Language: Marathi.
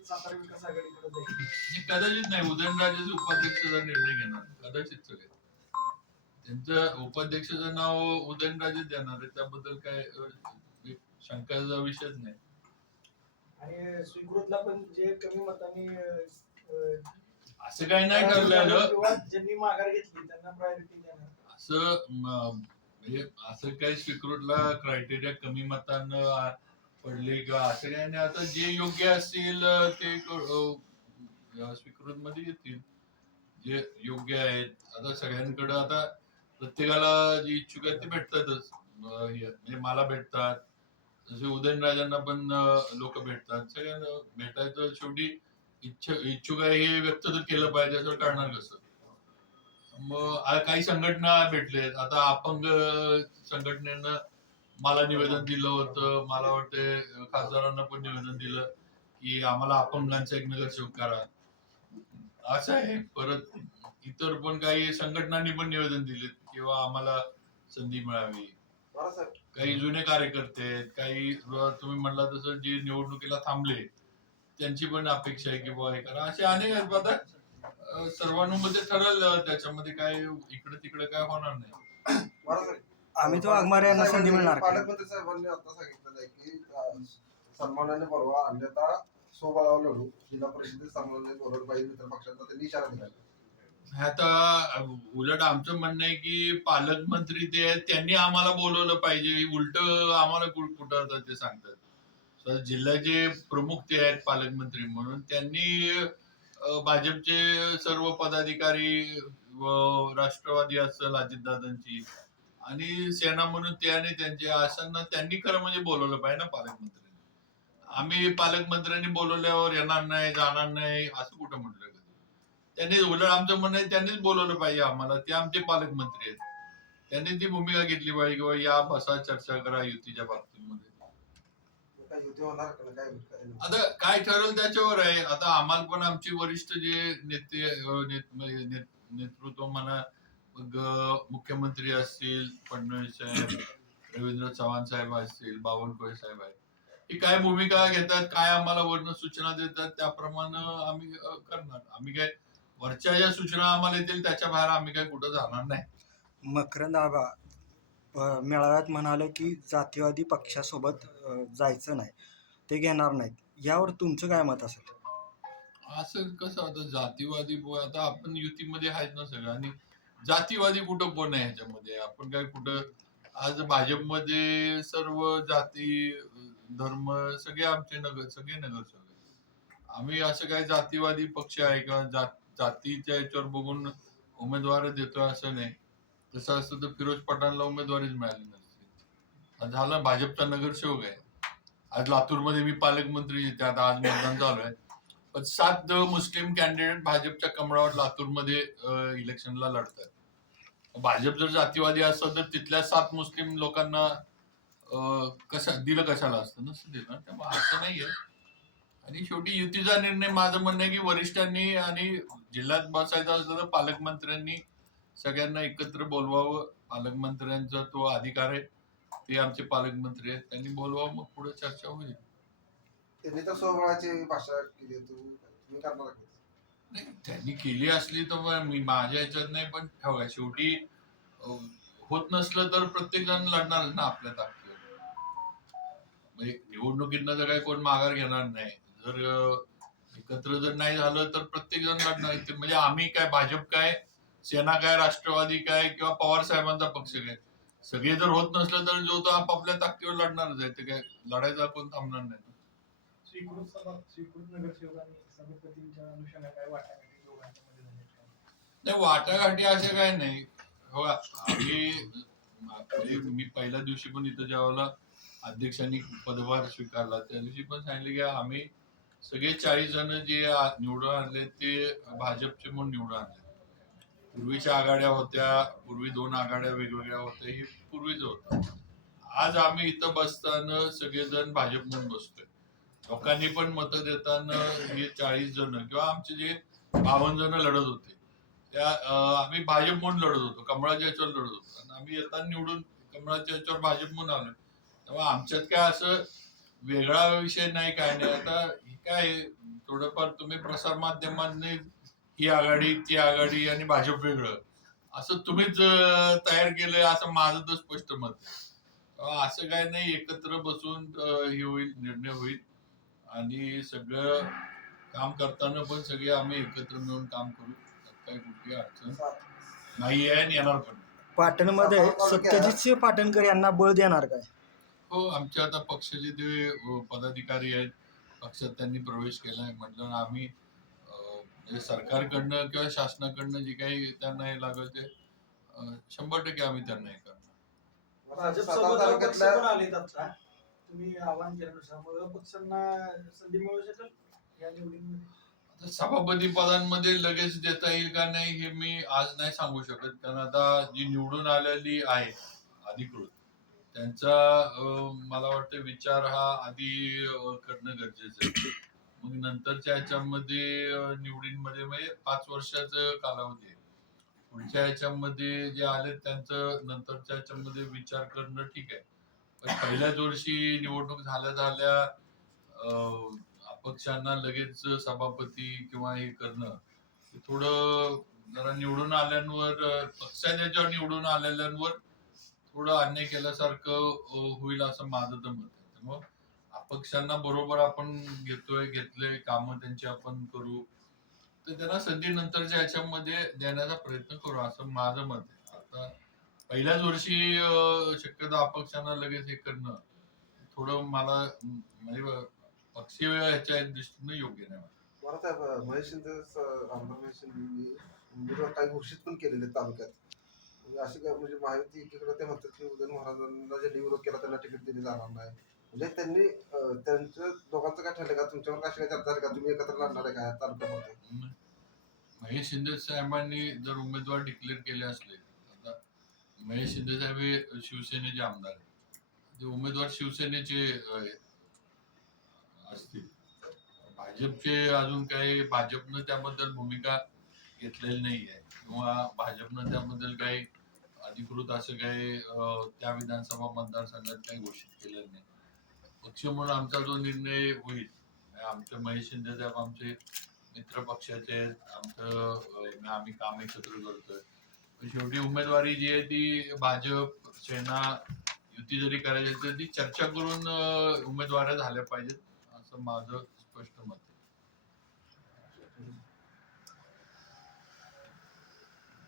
कदाचित सातारा विकास आघाडीकडे जाईल. कदाचित नाही, उदयनराजेच उपाध्यक्षाचा निर्णय घेणार, कदाचित सगळे त्यांचं उपाध्यक्षाचं नाव उदयनराजेच देणार आहे, त्याबद्दल काय शंकाचा विषयच नाही. आणि स्वीकृतला पण जे कमी मतांनी असं काही नाही ठरलेलं किंवा ज्यांनी माघार घेतली त्यांना प्रायोरिटी देणार असं, म्हणजे असं काही स्वीकृतला क्रायटेरिया कमी मतांना पडले किंवा असं काही नाही. आता जे योग्य असतील ते स्वीकृत मध्ये येतील, जे योग्य आहेत. आता सगळ्यांकडे आता प्रत्येकाला जी इच्छुक आहेत ते भेटतातच, म्हणजे मला भेटतात, जसे उदयनराजांना पण लोक भेटतात, सगळ्यांना भेटायचं. शेवटी इच्छुक आहे हे व्यक्त तर केलं पाहिजे, असं करणार कसं. मग काही संघटना भेटलेत. आता अपंग संघटनेनं मला निवेदन दिलं होतं, मला वाटते खासदारांना पण निवेदन दिलं की आम्हाला अपंगांचा एक नगरसेवक करा, असं आहे. परत इतर पण काही संघटनांनी पण निवेदन दिलेत किंवा आम्हाला संधी मिळावी. काही जुने कार्यकर्ते आहेत, काही तुम्ही म्हणला तसं जे निवडणुकीला थांबले त्यांची पण अपेक्षा आहे की बुवा हे करा. असे अनेक आहेत. आता सर्वानुमते ठरलं, त्याच्यामध्ये काय इकडे तिकडे काय होणार नाही. आम्ही तो वाघमारे यांना संधी मिळणार. पालकमंत्री साहेबांनी आता सांगितलेलं आहे की सन्मानाने बोलवा, अन्यथा स्वबळावर लढू. जिल्हा परिषदेत सन्मानाने बोलवलं पाहिजे, मित्र पक्षांना त्यांनी इशारा दिला. आता उलट आमचं म्हणणं आहे की पालकमंत्री ते आहेत, त्यांनी आम्हाला बोलवलं पाहिजे. उलट आम्हाला कुठं ते सांगतात. जिल्ह्याचे प्रमुख ते आहेत पालकमंत्री म्हणून, त्यांनी भाजपचे सर्व पदाधिकारी व राष्ट्रवादी असेल अजितदादांची आणि सेना म्हणून ते आणि त्यांचे आसना त्यांनी खरं म्हणजे बोलवलं पाहिजे ना पालकमंत्र्यांनी. आम्ही पालकमंत्र्यांनी बोलवल्यावर येणार नाही, जाणार नाही असं कुठं म्हटलं कधी. त्यांनी उलट आमचं म्हणणं आहे त्यांनीच बोलवलं पाहिजे आम्हाला, ते आमचे पालकमंत्री आहेत, त्यांनी ती भूमिका घेतली पाहिजे किंवा या बसा चर्चा करा युतीच्या बाबतीमध्ये. आता काय ठरवलं त्याच्यावर आहे. आता आम्हाला पण आमची वरिष्ठ जे नेतृत्व म्हणा, मग मुख्यमंत्री असतील, फडणवीस साहेब, रवींद्र चव्हाण साहेब असतील, बावनकुळे साहेब आहेत, ही काय भूमिका घेतात, काय आम्हाला वर्ण सूचना देतात, त्याप्रमाणे आम्ही करणार. आम्ही काय वरच्या ज्या सूचना आम्हाला येतील त्याच्या बाहेर आम्ही काय कुठं जाणार नाही. मकरंद आबा मेळाव्यात म्हणाले की जातीवादी पक्षासोबत जायचं नाही, ते घेणार नाहीत. यावर तुमचं काय मत असेल? असं कसं, आता जातीवादी, आता आपण युतीमध्ये आहेत ना सगळं, आणि जातीवादी कुठं कोण आहे ह्याच्यामध्ये? आपण काय कुठं, आज भाजपमध्ये सर्व जाती धर्म सगळे आमचे सगळे नगरसेवक. आम्ही असं काय जातीवादी पक्ष आहे किंवा जातीच्या याच्यावर बघून उमेदवार देतोय असं नाही. तसं असतं तर फिरोज पठाणला उमेदवारीच मिळाली नसती. झाला भाजपचा नगरसेवक आहे. आज लातूरमध्ये मी पालकमंत्री, त्यात आज मतदान चालू आहे, पण 7 मुस्लिम कॅन्डिडेट भाजपच्या कमळावर लातूरमध्ये इलेक्शनला लढतात. भाजप जर जातीवादी असतं तर तिथल्या 7 मुस्लिम लोकांना दिलं कशाला असतं, नसतं दिलं. त्यामुळे असं नाहीये. आणि शेवटी युतीचा निर्णय, माझं म्हणणं आहे की वरिष्ठांनी आणि जिल्ह्यात बसायचं असलं तर पालकमंत्र्यांनी सगळ्यांना एकत्र बोलवावं. पालकमंत्र्यांचा तो अधिकार आहे, ते आमचे पालकमंत्री आहेत, त्यांनी बोलवावं, मग पुढे चर्चा होईल. त्यांनी तर स्वबळाची भाषा केली, तुम्ही करणार नाही, त्यांनी केली असली तर मी माझ्या ह्याच्यात नाही, पण ठेवा शेवटी होत नसलं तर प्रत्येक जण लढणार ना आपल्या ताकदीवर. म्हणजे निवडणुकीतनं तर काही कोण माघार घेणार नाही. जर एकत्र जर नाही झालं तर प्रत्येक जण लढणार. म्हणजे आम्ही काय, भाजप काय, सेना काय, राष्ट्रवादी काय किंवा पवार साहेबांचा पक्ष काय, सगळे जर होत नसलं तर जो तो आपापल्या ताकदीवर लढणारच आहे. ते काय लढायचा कोण थांबणार नाही. स्वीकृत नगरसेवकांनी सभापतींच्या अनुषंगाने काय वाटाघाटी दोघांच्या मध्ये झाल्या? नाही, वाटाघाटी असे काय नाही. हो, मी पहिल्या दिवशी पण इथं ज्यावेळेला अध्यक्षांनी पदभार स्वीकारला त्या दिवशी पण सांगितले की आम्ही सगळे 40 जण जे निवडून आणले ते भाजपचे म्हणून निवडून आणले. पूर्वीच्या आघाड्या होत्या, पूर्वी 2 आघाड्या वेगवेगळ्या होत्या, हे पूर्वीच होतं. आज आम्ही इथं बसताना सगळेजण भाजप म्हणून बसतोय. लोकांनी पण मतं देताना हे 40 जण किंवा आमचे जे 52 जण लढत होते, त्या आम्ही भाजप म्हणून लढत होतो, कमळाच्या याच्यावर लढत होतो, आणि आम्ही येताना निवडून कमळाच्या याच्यावर भाजप म्हणून आलो. तेव्हा आमच्यात काय असं वेगळा विषय नाही, काय नाही. आता काय थोडंफार तुम्ही प्रसार माध्यमांनी ही आघाडी ती आघाडी आणि भाजप वेगळं असं तुम्हीच तयार केलंय असं माझं तर स्पष्ट मत आहे. असं काय नाही, एकत्र बसून हे होईल, निर्णय होईल आणि सगळं काम करताना पण सगळे आम्ही एकत्र मिळून काम करू. त्यात काही कुठली अडचण नाही आहे आणि येणार पण नाही. पाटणमध्ये सत्यजितसिंह पाटणकर यांना बळ देणार काय? हो, आमच्या आता पक्षाचे ते पदाधिकारी आहेत, पक्षात त्यांनी प्रवेश केलाय म्हटलं आम्ही म्हणजे सरकारकडनं किंवा शासनाकडनं जे काही त्यांना हे लागेल ते 100% आम्ही त्यांना हे करणार. भाजप सातारा सोबत पक्ष तालुक्यातल्या पण आलेत आता. तुम्ही आव्हान केल्यानुसार मग पक्षांना संधी मिळू शकेल या निवडीमध्ये. आता सभापती पदांमध्ये लगेच देता येईल का नाही हे मी आज नाही सांगू शकत, कारण आता जी निवडून आलेली आहे अधिकृत त्यांचा मला वाटतं विचार हा आधी करणं गरजेचं आहे. मग नंतरच्या ह्याच्यामध्ये निवडींमध्ये म्हणजे 5 वर्षाचं कालावधी आहे. पुढच्या ह्याच्यामध्ये जे आले त्यांचं नंतरच्या ह्याच्यामध्ये विचार करणं ठीक आहे, पण पहिल्याच वर्षी निवडणूक झाल्या अपक्षांना लगेच सभापती किंवा हे करणं हे थोडं जरा निवडून आल्यांवर पक्षाने जेव्हा निवडून आलेल्यांवर थोडं अन्याय केल्यासारखं होईल असं माझं तर मत आहे. त्यामुळं अपक्षांना बरोबर आपण घेतले कामं त्यांची आपण करू, तर त्यांना संधी नंतरच्या ह्याच्यामध्ये देण्याचा प्रयत्न करू असं माझं मत आहे. आता पहिल्याच वर्षी शक्यतो अपक्षांना लगेच हे करणं थोडं मला म्हणजे पक्षीय ह्याच्या दृष्टीने योग्य नाही वाटत. बरं साहेब, महेश शिंदे आमदार महेश शिंदे उमेदवार काही घोषित पण केलेले आहेत तालुक्यात. म्हणजे अशी काय म्हणजे माहिती एकीकडे ते म्हणतात की उदयन महाराजांना ज्यांनी विरोध केला त्यांना तिकीट दिली जाणार नाही. म्हणजे त्यांनी त्यांच्या दोघांचं काय ठरलं का? तुमच्यावर अशी काय चर्चा आहे का? तुम्ही एकत्र लढणार आहे का तालुक्यामध्ये? महेश शिंदे साहेबांनी जर उमेदवार डिक्लेअर केले असले, आता महेश शिंदे साहेब हे शिवसेनेचे आमदार आहेत, ते उमेदवार शिवसेनेचे असतील. भाजपचे अजून काही भाजपनं त्याबद्दल भूमिका घेतलेली नाही आहे किंवा भाजपनं त्याबद्दल काही अधिकृत असं काही त्या विधानसभा मतदारसंघात काही घोषित केलेलं नाही. पक्ष म्हणून आमचा जो निर्णय होईल, आमचे महेश शिंदे साहेब आमचे मित्र पक्षाचे आहेत, आमचं आम्ही काम एकत्र करतोय. पण शेवटी उमेदवारी जी आहे ती भाजप सेना युती जरी करायची तर ती चर्चा करून उमेदवाऱ्या झाल्या पाहिजेत असं माझं स्पष्ट मत आहे.